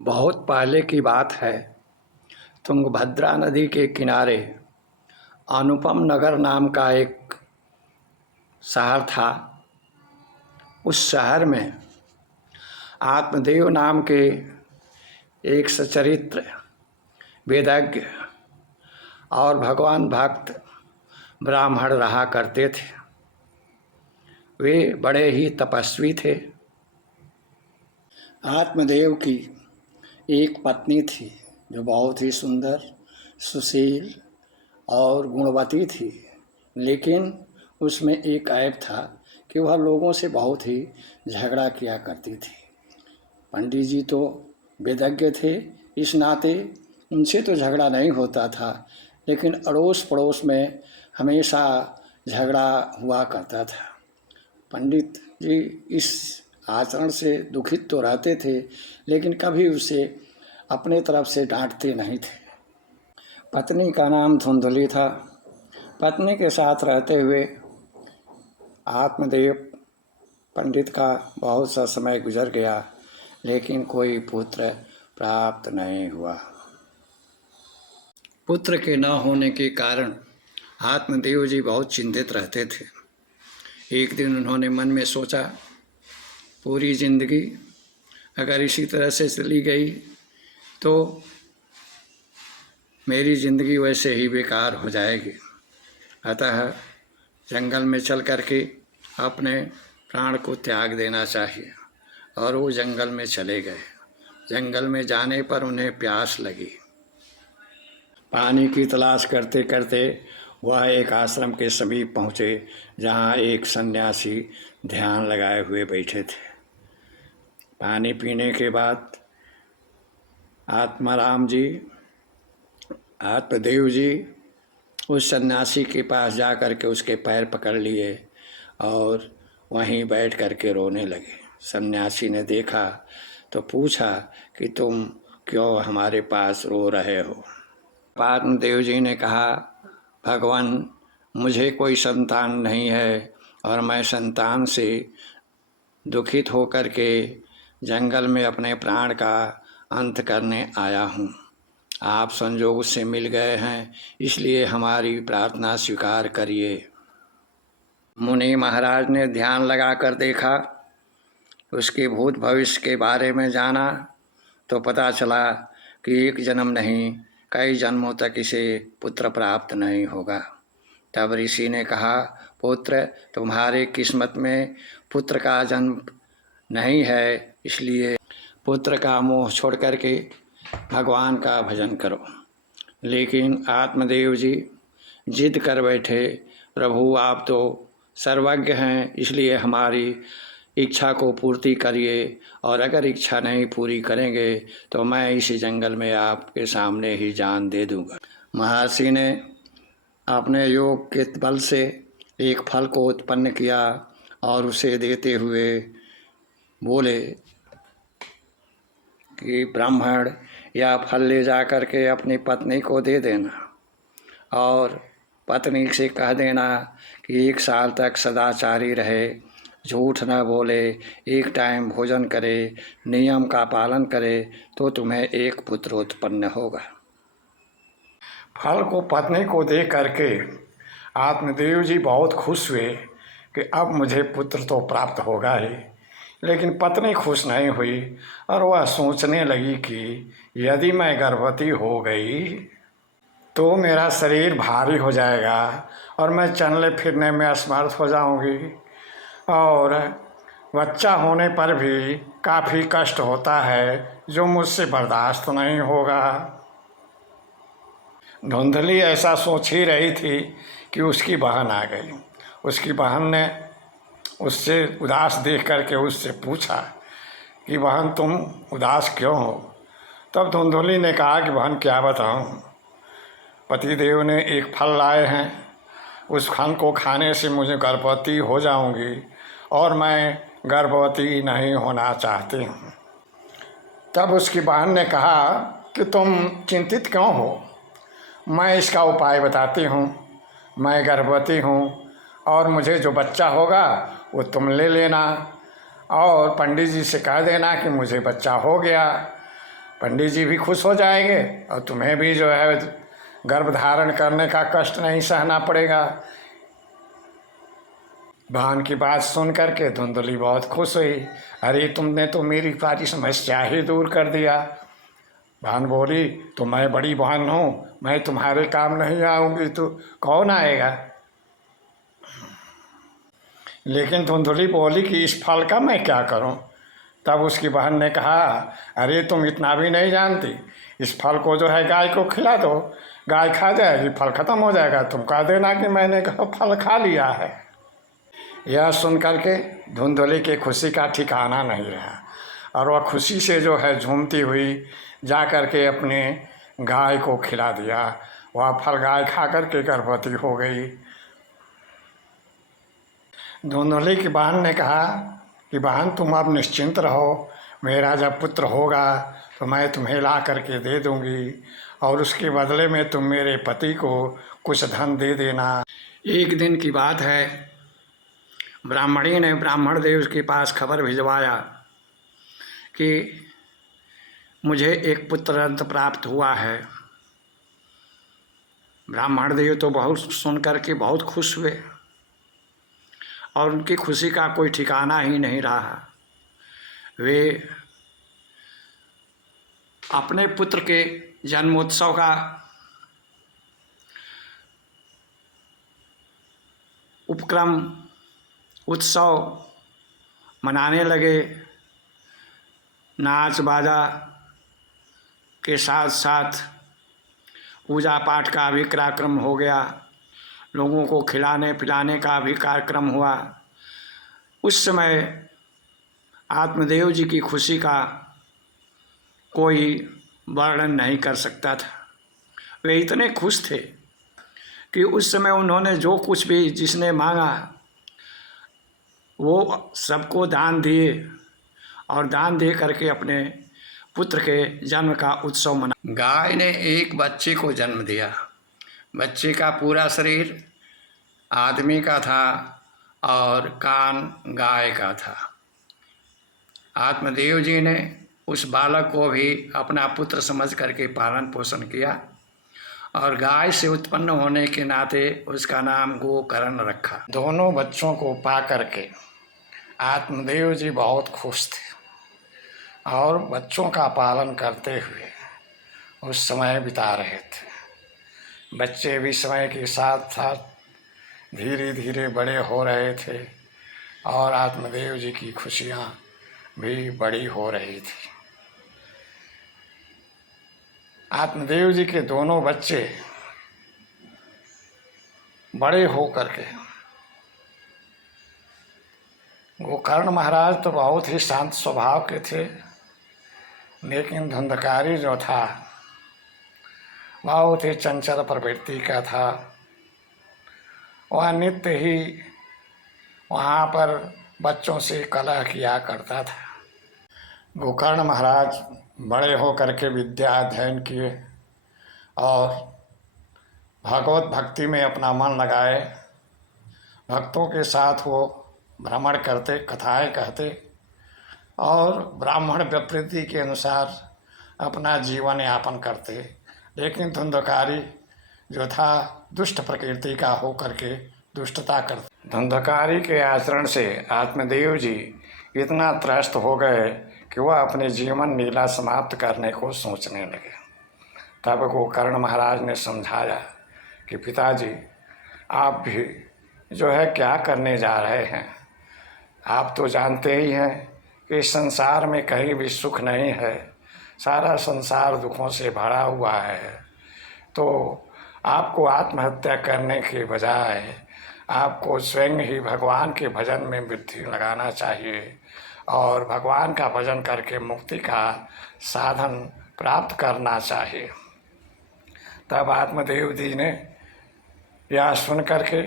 बहुत पहले की बात है। तुंगभद्रा नदी के किनारे अनुपम नगर नाम का एक शहर था। उस शहर में आत्मदेव नाम के एक सचरित्र वेदज्ञ और भगवान भक्त ब्राह्मण रहा करते थे। वे बड़े ही तपस्वी थे। आत्मदेव की एक पत्नी थी जो बहुत ही सुंदर, सुशील और गुणवती थी, लेकिन उसमें एक ऐब था कि वह लोगों से बहुत ही झगड़ा किया करती थी। पंडित जी तो वेदज्ञ थे, इस नाते उनसे तो झगड़ा नहीं होता था, लेकिन अड़ोस पड़ोस में हमेशा झगड़ा हुआ करता था। पंडित जी इस आचरण से दुखित तो रहते थे, लेकिन कभी उसे अपने तरफ से डांटते नहीं थे। पत्नी का नाम धुंधली था। पत्नी के साथ रहते हुए आत्मदेव पंडित का बहुत सा समय गुजर गया, लेकिन कोई पुत्र प्राप्त नहीं हुआ। पुत्र के न होने के कारण आत्मदेव जी बहुत चिंतित रहते थे। एक दिन उन्होंने मन में सोचा, पूरी जिंदगी अगर इसी तरह से चली गई तो मेरी ज़िंदगी वैसे ही बेकार हो जाएगी। अतः जंगल में चल करके अपने प्राण को त्याग देना चाहिए। और वो जंगल में चले गए। जंगल में जाने पर उन्हें प्यास लगी। पानी की तलाश करते करते वह एक आश्रम के समीप पहुँचे, जहाँ एक सन्यासी ध्यान लगाए हुए बैठे थे। पानी पीने के बाद आत्माराम जी, आत्मदेव जी उस सन्यासी के पास जा कर के उसके पैर पकड़ लिए और वहीं बैठ कर के रोने लगे। सन्यासी ने देखा तो पूछा कि तुम क्यों हमारे पास रो रहे हो? आत्मदेव जी ने कहा, भगवान, मुझे कोई संतान नहीं है और मैं संतान से दुखित होकर के जंगल में अपने प्राण का अंत करने आया हूँ। आप संजोग से मिल गए हैं, इसलिए हमारी प्रार्थना स्वीकार करिए। मुनि महाराज ने ध्यान लगा कर देखा, उसके भूत भविष्य के बारे में जाना तो पता चला कि एक जन्म नहीं, कई जन्मों तक इसे पुत्र प्राप्त नहीं होगा। तब ऋषि ने कहा, पुत्र, तुम्हारे किस्मत में पुत्र का जन्म नहीं है, इसलिए पुत्र का मोह छोड़ करके भगवान का भजन करो। लेकिन आत्मदेव जी जिद कर बैठे, प्रभु आप तो सर्वज्ञ हैं, इसलिए हमारी इच्छा को पूर्ति करिए, और अगर इच्छा नहीं पूरी करेंगे तो मैं इसी जंगल में आपके सामने ही जान दे दूंगा। महर्षि ने अपने योग के बल से एक फल को उत्पन्न किया और उसे देते हुए बोले कि ब्राह्मण, यह फल ले जा कर के अपनी पत्नी को दे देना और पत्नी से कह देना कि 1 साल तक सदाचारी रहे, झूठ न बोले, एक टाइम भोजन करे, नियम का पालन करे, तो तुम्हें एक पुत्र उत्पन्न होगा। फल को पत्नी को दे करके आत्मदेव जी बहुत खुश हुए कि अब मुझे पुत्र तो प्राप्त होगा ही। लेकिन पत्नी खुश नहीं हुई और वह सोचने लगी कि यदि मैं गर्भवती हो गई तो मेरा शरीर भारी हो जाएगा और मैं चलने फिरने में असमर्थ हो जाऊंगी, और बच्चा होने पर भी काफ़ी कष्ट होता है जो मुझसे बर्दाश्त नहीं होगा। धुंधली ऐसा सोच ही रही थी कि उसकी बहन आ गई। उसकी बहन ने उससे उदास देख करके उससे पूछा कि बहन, तुम उदास क्यों हो? तब धुंधली ने कहा कि बहन, क्या बताऊं, पतिदेव ने एक फल लाए हैं, उस फल को खाने से मुझे गर्भवती हो जाऊंगी और मैं गर्भवती नहीं होना चाहती हूँ। तब उसकी बहन ने कहा कि तुम चिंतित क्यों हो, मैं इसका उपाय बताती हूँ। मैं गर्भवती हूँ और मुझे जो बच्चा होगा वो तुम ले लेना और पंडित जी से कह देना कि मुझे बच्चा हो गया। पंडित जी भी खुश हो जाएंगे और तुम्हें भी जो है गर्भ धारण करने का कष्ट नहीं सहना पड़ेगा। बहन की बात सुन करके धुंधली बहुत खुश हुई। अरे तुमने तो मेरी सारी समस्या ही दूर कर दिया। बहन बोली, तो मैं बड़ी बहन हूँ, मैं तुम्हारे काम नहीं आऊँगी तो कौन आएगा। लेकिन धुंधली बोली कि इस फल का मैं क्या करूँ। तब उसकी बहन ने कहा, अरे तुम इतना भी नहीं जानती, इस फल को जो है गाय को खिला दो, गाय खा जाएगी, फल खत्म हो जाएगा, तुम कह देना कि मैंने फल खा लिया है। यह सुन करके धुंधली की खुशी का ठिकाना नहीं रहा और वह खुशी से जो है झूमती हुई जा कर के अपने गाय को खिला दिया। वह फल गाय खा कर के गर्भवती हो गई। धुंधली की बहन ने कहा कि बहन तुम अब निश्चिंत रहो, मेरा जब पुत्र होगा तो मैं तुम्हें ला करके दे दूंगी और उसके बदले में तुम मेरे पति को कुछ धन दे देना। एक दिन की बात है, ब्राह्मणी ने ब्राह्मण देव के पास खबर भिजवाया कि मुझे एक पुत्र रत्न प्राप्त हुआ है। ब्राह्मण देव तो बहुत सुन करके बहुत खुश हुए और उनकी खुशी का कोई ठिकाना ही नहीं रहा। वे अपने पुत्र के जन्मोत्सव का उपक्रम उत्सव मनाने लगे। नाच बाजा के साथ साथ पूजा पाठ का भी कार्यक्रम हो गया, लोगों को खिलाने पिलाने का भी कार्यक्रम हुआ। उस समय आत्मदेव जी की खुशी का कोई वर्णन नहीं कर सकता था। वे इतने खुश थे कि उस समय उन्होंने जो कुछ भी जिसने मांगा वो सबको दान दिए और दान दे करके अपने पुत्र के जन्म का उत्सव मना। गाय ने एक बच्चे को जन्म दिया। बच्चे का पूरा शरीर आदमी का था और कान गाय का था। आत्मदेव जी ने उस बालक को भी अपना पुत्र समझ करके पालन पोषण किया और गाय से उत्पन्न होने के नाते उसका नाम गोकर्ण रखा। दोनों बच्चों को पा करके आत्मदेव जी बहुत खुश थे और बच्चों का पालन करते हुए उस समय बिता रहे थे। बच्चे भी समय के साथ साथ धीरे धीरे बड़े हो रहे थे और आत्मदेव जी की खुशियाँ भी बड़ी हो रही थी। आत्मदेव जी के दोनों बच्चे बड़े हो करके, गोकर्ण महाराज तो बहुत ही शांत स्वभाव के थे, लेकिन धुंधकारी जो था बहुत ही चंचल प्रवृत्ति का था। वह नित्य ही वहाँ पर बच्चों से कलह किया करता था। गोकर्ण महाराज बड़े हो करके विद्या अध्ययन किए और भगवत भक्ति में अपना मन लगाए। भक्तों के साथ वो भ्रमण करते, कथाएं कहते और ब्राह्मण प्रवृत्ति के अनुसार अपना जीवन यापन करते। लेकिन धुंधकारी जो था दुष्ट प्रकृति का हो करके दुष्टता करते। धुंधकारी के आचरण से आत्मदेव जी इतना त्रस्त हो गए कि वह अपने जीवन लीला समाप्त करने को सोचने लगे। तब गोकर्ण महाराज ने समझाया कि पिताजी, आप भी जो है क्या करने जा रहे हैं। आप तो जानते ही हैं कि इस संसार में कहीं भी सुख नहीं है, सारा संसार दुखों से भरा हुआ है। तो आपको आत्महत्या करने के बजाय आपको स्वयं ही भगवान के भजन में बुद्धि लगाना चाहिए और भगवान का भजन करके मुक्ति का साधन प्राप्त करना चाहिए। तब आत्मदेव जी ने यह सुन करके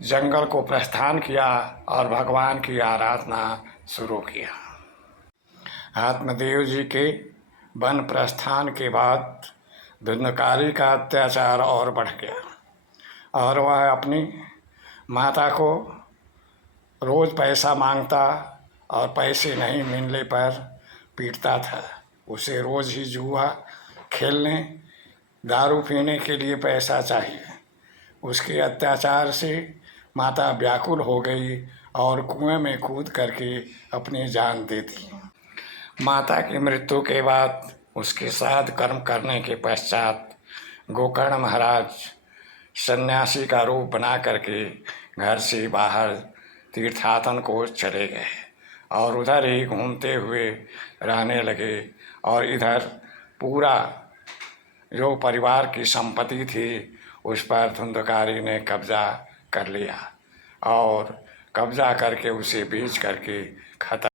जंगल को प्रस्थान किया और भगवान की आराधना शुरू किया। आत्मदेव जी के वन प्रस्थान के बाद धुंधकारी का अत्याचार और बढ़ गया और वह अपनी माता को रोज़ पैसा मांगता और पैसे नहीं मिलने पर पीटता था। उसे रोज़ ही जुआ खेलने, दारू पीने के लिए पैसा चाहिए। उसके अत्याचार से माता व्याकुल हो गई और कुएं में कूद करके अपनी जान दे दी। माता की मृत्यु के बाद उसके श्राद्ध कर्म करने के पश्चात गोकर्ण महाराज सन्यासी का रूप बना करके घर से बाहर तीर्थाटन को चले गए और उधर ही घूमते हुए रहने लगे। और इधर पूरा जो परिवार की संपत्ति थी उस पर धुंधकारी ने कब्जा कर लिया और कब्जा करके उसे बेच करके खत्म।